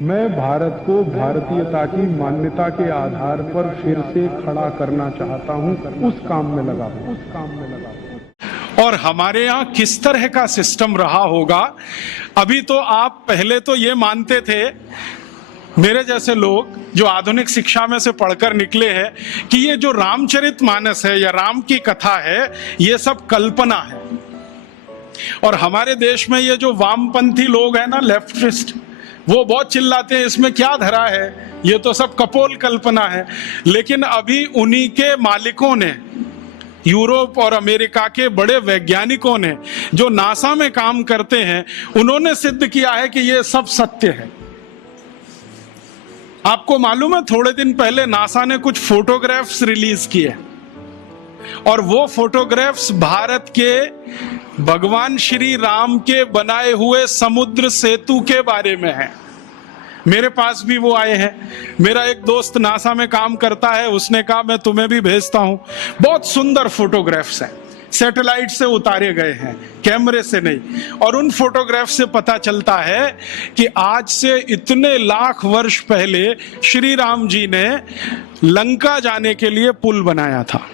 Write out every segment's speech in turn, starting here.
मैं भारत को भारतीयता की मान्यता के आधार पर फिर से खड़ा करना चाहता हूं, उस काम में लगा हूं। और हमारे यहाँ किस तरह का सिस्टम रहा होगा। अभी तो आप पहले तो ये मानते थे, मेरे जैसे लोग जो आधुनिक शिक्षा में से पढ़कर निकले हैं, कि ये जो रामचरितमानस है या राम की कथा है, ये सब कल्पना है। और हमारे देश में ये जो वामपंथी लोग हैं ना, लेफ्टिस्ट, वो बहुत चिल्लाते हैं इसमें क्या धरा है, ये तो सब कपोल कल्पना है। लेकिन अभी उन्हीं के मालिकों ने, यूरोप और अमेरिका के बड़े वैज्ञानिकों ने, जो नासा में काम करते हैं, उन्होंने सिद्ध किया है कि ये सब सत्य है। आपको मालूम है, थोड़े दिन पहले नासा ने कुछ फोटोग्राफ्स रिलीज किए, और वो फोटोग्राफ्स भारत के भगवान श्री राम के बनाए हुए समुद्र सेतु के बारे में है। मेरे पास भी वो आए हैं। मेरा एक दोस्त नासा में काम करता है, उसने कहा मैं तुम्हें भी भेजता हूं। बहुत सुंदर फोटोग्राफ्स हैं, सैटेलाइट से उतारे गए हैं, कैमरे से नहीं। और उन फोटोग्राफ से पता चलता है कि आज से इतने लाख वर्ष पहले श्री राम जी ने लंका जाने के लिए पुल बनाया था।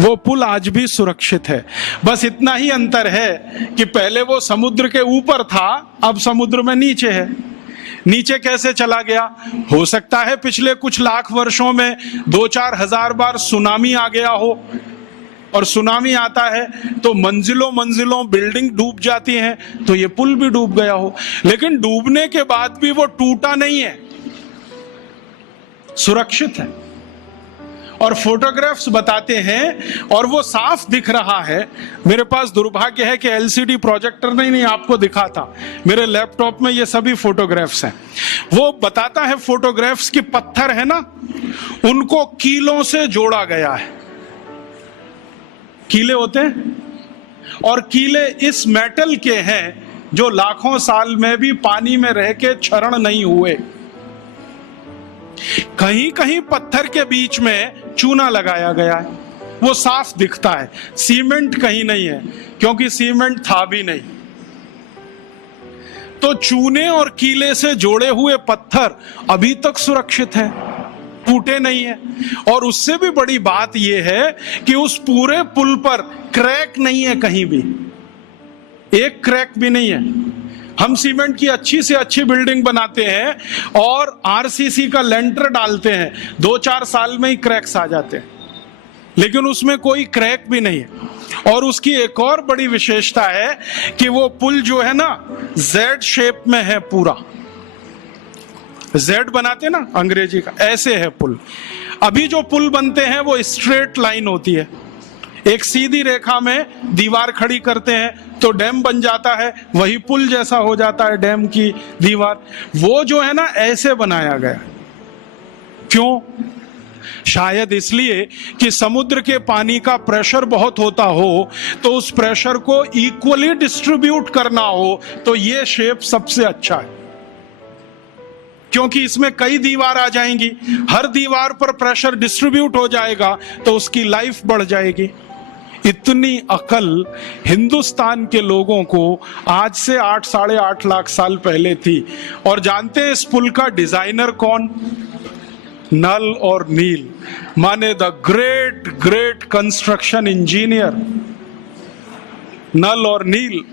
वो पुल आज भी सुरक्षित है। बस इतना ही अंतर है कि पहले वो समुद्र के ऊपर था, अब समुद्र में नीचे है। नीचे कैसे चला गया? हो सकता है पिछले कुछ लाख वर्षों में 2-4 हजार बार सुनामी आ गया हो, और सुनामी आता है तो मंजिलों मंजिलों बिल्डिंग डूब जाती हैं, तो ये पुल भी डूब गया हो। लेकिन डूबने के बाद भी वो टूटा नहीं है, सुरक्षित है। और फोटोग्राफ्स बताते हैं, और वो साफ दिख रहा है। मेरे पास दुर्भाग्य है कि एलसीडी प्रोजेक्टर नहीं आपको दिखाता, मेरे लैपटॉप में ये सभी फोटोग्राफ्स हैं। वो बताता है फोटोग्राफ्स की पत्थर है ना, उनको कीलों से जोड़ा गया है। कीले होते हैं, और कीले इस मेटल के हैं जो लाखों साल में भी पानी में रह के क्षरण नहीं हुए। कहीं कहीं पत्थर के बीच में चूना लगाया गया है, वो साफ दिखता है। सीमेंट कहीं नहीं है, क्योंकि सीमेंट था भी नहीं। तो चूने और कीले से जोड़े हुए पत्थर अभी तक सुरक्षित हैं, टूटे नहीं है। और उससे भी बड़ी बात यह है कि उस पूरे पुल पर क्रैक नहीं है, कहीं भी एक क्रैक भी नहीं है। हम सीमेंट की अच्छी से अच्छी बिल्डिंग बनाते हैं और आरसीसी का लेंटर डालते हैं, 2-4 साल में ही क्रैक्स आ जाते हैं, लेकिन उसमें कोई क्रैक भी नहीं है। और उसकी एक और बड़ी विशेषता है कि वो पुल जो है ना, जेड शेप में है पूरा। जेड बनाते ना अंग्रेजी का, ऐसे है पुल। अभी जो पुल बनते हैं वो स्ट्रेट लाइन होती है, एक सीधी रेखा में दीवार खड़ी करते हैं तो डैम बन जाता है, वही पुल जैसा हो जाता है डैम की दीवार। वो जो है ना, ऐसे बनाया गया। क्यों? शायद इसलिए कि समुद्र के पानी का प्रेशर बहुत होता हो, तो उस प्रेशर को इक्वली डिस्ट्रीब्यूट करना हो, तो ये शेप सबसे अच्छा है। क्योंकि इसमें कई दीवार आ जाएंगी, हर दीवार पर प्रेशर डिस्ट्रीब्यूट हो जाएगा, तो उसकी लाइफ बढ़ जाएगी। इतनी अकल हिंदुस्तान के लोगों को आज से 8-8.5 लाख साल पहले थी। और जानते हैं इस पुल का डिजाइनर कौन? नल और नील, माने the great great construction engineer. Nal और नील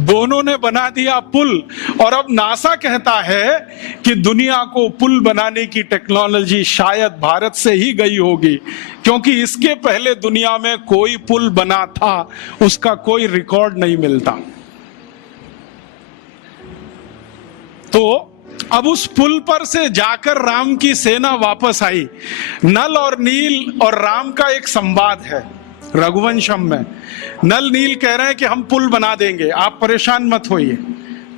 दोनों ने बना दिया पुल। और अब नासा कहता है कि दुनिया को पुल बनाने की टेक्नोलॉजी शायद भारत से ही गई होगी, क्योंकि इसके पहले दुनिया में कोई पुल बना था, उसका कोई रिकॉर्ड नहीं मिलता। तो अब उस पुल पर से जाकर राम की सेना वापस आई। नल और नील और राम का एक संवाद है रघुवंशम में। नल नील कह रहे हैं कि हम पुल बना देंगे, आप परेशान मत होइए,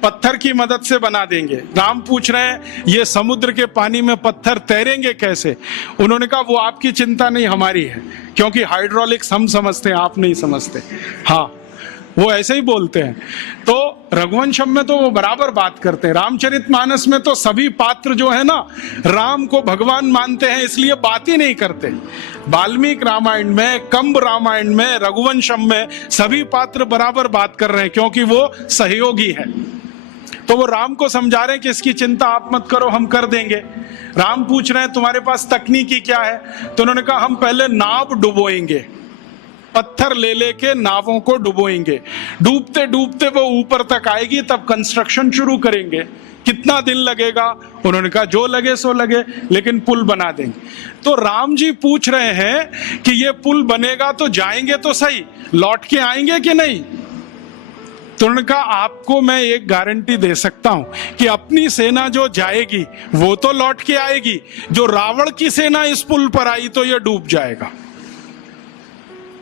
पत्थर की मदद से बना देंगे। राम पूछ रहे हैं ये समुद्र के पानी में पत्थर तैरेंगे कैसे? उन्होंने कहा वो आपकी चिंता नहीं, हमारी है, क्योंकि हाइड्रोलिक्स हम समझते हैं, आप नहीं समझते। हाँ, वो ऐसे ही बोलते हैं। तो रघुवंशम में तो वो बराबर बात करते हैं। रामचरितमानस में तो सभी पात्र जो है ना, राम को भगवान मानते हैं, इसलिए बात ही नहीं करते। वाल्मीकि रामायण में, कंब रामायण में, रघुवंशम में सभी पात्र बराबर बात कर रहे हैं, क्योंकि वो सहयोगी है। तो वो राम को समझा रहे हैं कि इसकी चिंता आप मत करो, हम कर देंगे। राम पूछ रहे हैं तुम्हारे पास तकनीकी क्या है? तो उन्होंने कहा हम पहले नाव डुबोएंगे, पत्थर ले लेके नावों को डुबोएंगे, डूबते डूबते वो ऊपर तक आएगी, तब कंस्ट्रक्शन शुरू करेंगे। कितना दिन लगेगा? उन्होंने कहा जो लगे सो लगे, लेकिन पुल बना देंगे। तो राम जी पूछ रहे हैं कि ये पुल बनेगा तो जाएंगे तो सही, लौट के आएंगे कि नहीं? तो उन्होंने कहा आपको मैं एक गारंटी दे सकता हूं कि अपनी सेना जो जाएगी वो तो लौट के आएगी, जो रावण की सेना इस पुल पर आई तो ये डूब जाएगा।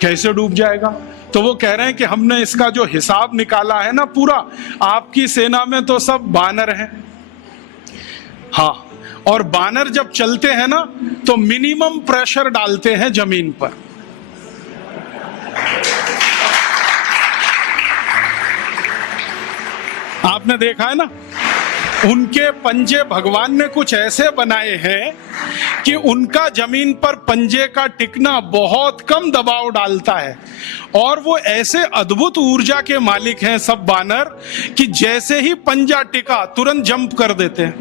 कैसे डूब जाएगा? तो वो कह रहे हैं कि हमने इसका जो हिसाब निकाला है ना पूरा, आपकी सेना में तो सब बानर हैं। हाँ, और बानर जब चलते हैं ना तो मिनिमम प्रेशर डालते हैं जमीन पर। आपने देखा है ना, उनके पंजे भगवान ने कुछ ऐसे बनाए हैं कि उनका जमीन पर पंजे का टिकना बहुत कम दबाव डालता है, और वो ऐसे अद्भुत ऊर्जा के मालिक हैं सब बानर कि जैसे ही पंजा टिका तुरंत जंप कर देते हैं,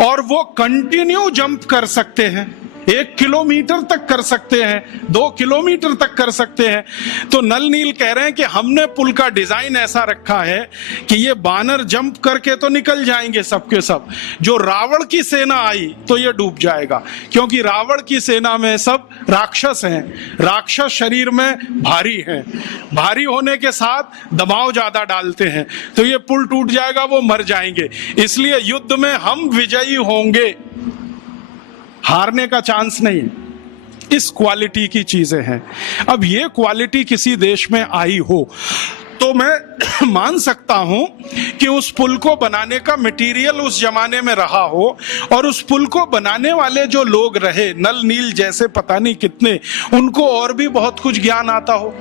और वो कंटिन्यू जंप कर सकते हैं। 1 किलोमीटर तक कर सकते हैं, 2 किलोमीटर तक कर सकते हैं। तो नल नील कह रहे हैं कि हमने पुल का डिजाइन ऐसा रखा है कि ये बानर जंप करके तो निकल जाएंगे सबके सब, जो रावण की सेना आई तो ये डूब जाएगा, क्योंकि रावण की सेना में सब राक्षस हैं। राक्षस शरीर में भारी हैं, भारी होने के साथ दबाव ज्यादा डालते हैं, तो ये पुल टूट जाएगा, वो मर जाएंगे। इसलिए युद्ध में हम विजयी होंगे, हारने का चांस नहीं है। इस क्वालिटी की चीजें हैं। अब ये क्वालिटी किसी देश में आई हो तो मैं मान सकता हूं कि उस पुल को बनाने का मटेरियल उस जमाने में रहा हो, और उस पुल को बनाने वाले जो लोग रहे, नल नील जैसे पता नहीं कितने, उनको और भी बहुत कुछ ज्ञान आता हो।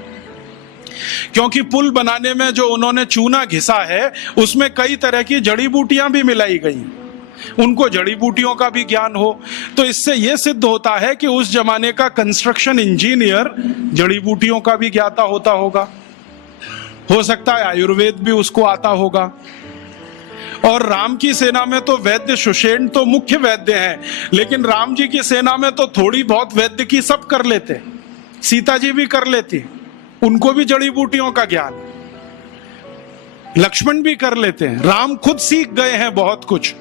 क्योंकि पुल बनाने में जो उन्होंने चूना घिसा है उसमें कई तरह की जड़ी बूटियां भी मिलाई गई, उनको जड़ी बूटियों का भी ज्ञान हो। तो इससे यह सिद्ध होता है कि उस जमाने का कंस्ट्रक्शन इंजीनियर जड़ी बूटियों का भी ज्ञाता होता होगा। हो सकता है आयुर्वेद भी उसको आता होगा। और राम की सेना में तो वैद्य सुषेण तो मुख्य वैद्य हैं, लेकिन राम जी की सेना में तो थोड़ी बहुत वैद्य की सब कर लेते, सीता जी भी कर लेती, उनको भी जड़ी बूटियों का ज्ञान, लक्ष्मण भी कर लेते हैं, राम खुद सीख गए हैं बहुत कुछ।